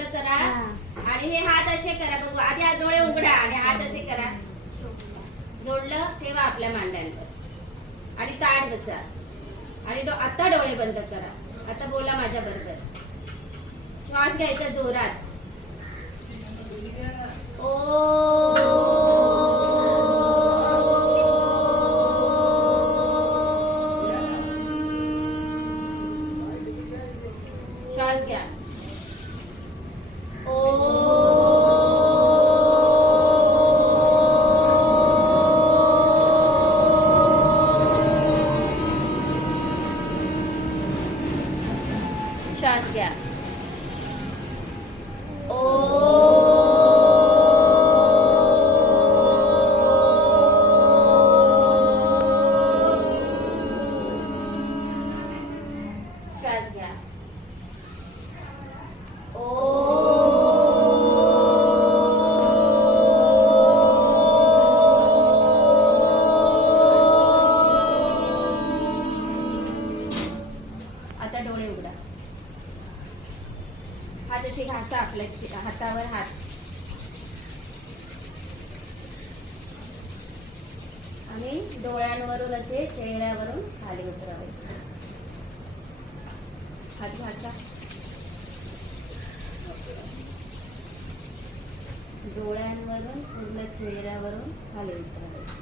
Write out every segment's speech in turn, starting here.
बंद करा आणि हे हात असे करा बघू. आधी डोळे उघडा आणि हात असे करा. जोडलं ठेवा आपल्या मांड्यांवर आणि ताट बसा आणि आता डोळे बंद करा. आता बोला माझ्या बरोबर. श्वास घ्यायचा जोरात. श्वास घ्या. श्वास घ्या. श्वास घ्या. आता डोळे उघडा. हात असे घासा आपल्या हातावर हात. आणि डोळ्यांवरून असे चेहऱ्यावरून खाली उतरावायचे. हात घासा. डोळ्यांवरून पूर्ण चेहऱ्यावरून खाली उतरावायचे.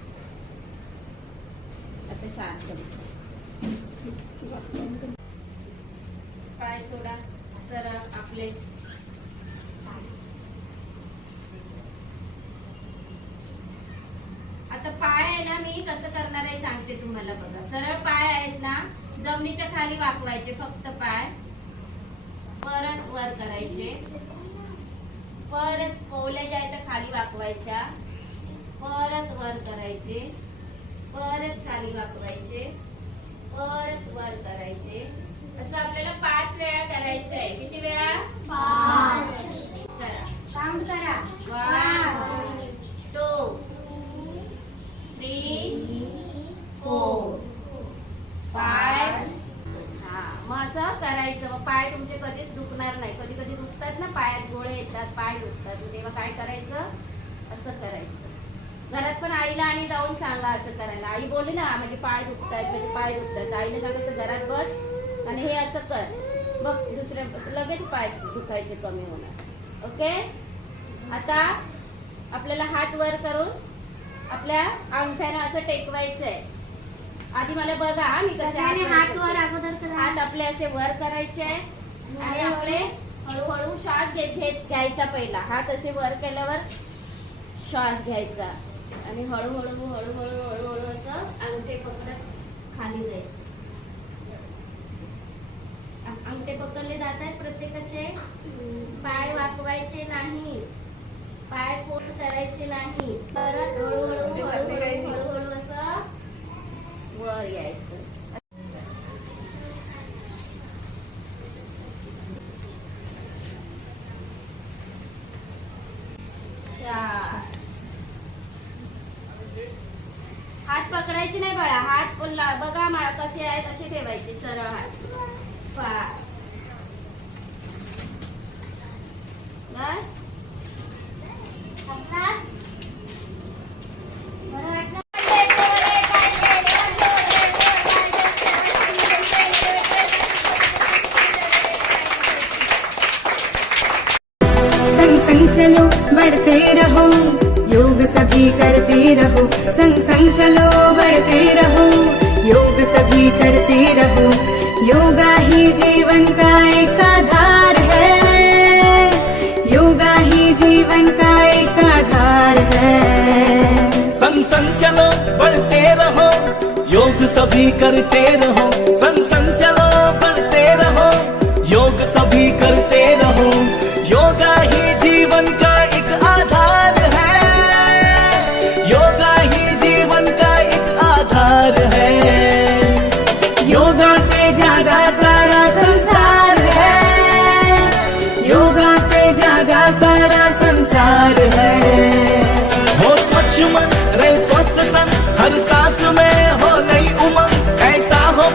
आता शांत बसा. पाय सोडा. सरळ आपले आता पाय आहे ना, मी कसं करणार आहे सांगते तुम्हाला. बघा, सरळ पाय आहेत ना, जमिनीच्या खाली वाकवायचे फक्त पाय. परत वर करायचे. परत पोवल्या ज्या आहेत खाली वाकवायच्या. परत वर करायचे. परत खाली वाकवायचे. परत वर करायचे. असं आपल्याला 5 वेळा करायचं आहे. किती वेळा? 5. करा. काउंट करा. 1 2 3 4 5. हा, मग असं करायचं. मग पाय तुमचे कधीच दुखणार नाही. कधी कधी दुखतात ना, पायात गोळे येतात, पाय दुखतात, तेव्हा काय करायचं? असं करायचं. घरात पण आईला आणि जाऊन सांगा असं करायला. आई बोलली ना म्हणजे पाय दुखतायत, म्हणजे पाय दुखतात, आईला सांगायचं घरात बस आणि हे असं कर. बघ दुसऱ्या लगेच पाय दुखायचे कमी होणार. ओके. आता आपल्याला हात वर करून आपल्या अंगठ्यानं असं टेकवायचं आहे. आधी मला बघा मी कसे हात वर अगोदर. हात आपले असे वर करायचे आणि आपले हळूहळू श्वास घ्यायचा. पहिला हात असे वर केल्यावर श्वास घ्यायचा आणि हळूहळू हळूहळू हळूहळू असं अंगठे पकडत खाली जायचं. अंगठे पकडले जात आहेत प्रत्येकाचे. पाय वाकवायचे नाही, पाय फोल्ड करायचे नाही. परत हळूहळू हळूहळू हळूहळू असं वर यायचं. हात पकडायचे नाही बाळा. हात बघा कसे आहेत असे ठेवायचे सरळ हात. बस. संग संग चलो बढ़ते रहो, योग सभी करते रहो. संग संग चलो बढ़ते रहो, योग सभी करते रहो. योगा ही जीवन का एक आधार है. योगा ही जीवन का एक आधार है. संग संग चलो बढ़ते रहो, योग सभी करते रहो. संग संग चलो बढ़ते रहो, योग सभी करते रहो. योगा ही जीवन का एक आधार है. योगा ही जीवन का एक आधार है. योगा से जागा सारा संसार है. योगा से जागा सारा संसार है. हो स्वच्छ मन, रहे स्वस्थ तन, हर सांस में हो नई उमंग. ऐसा हो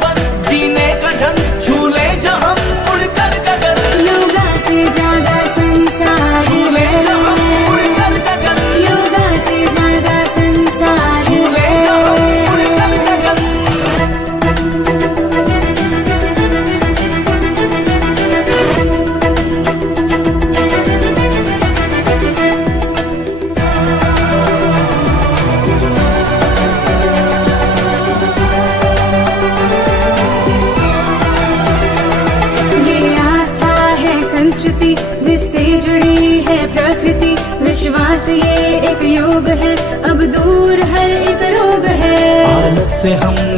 से हम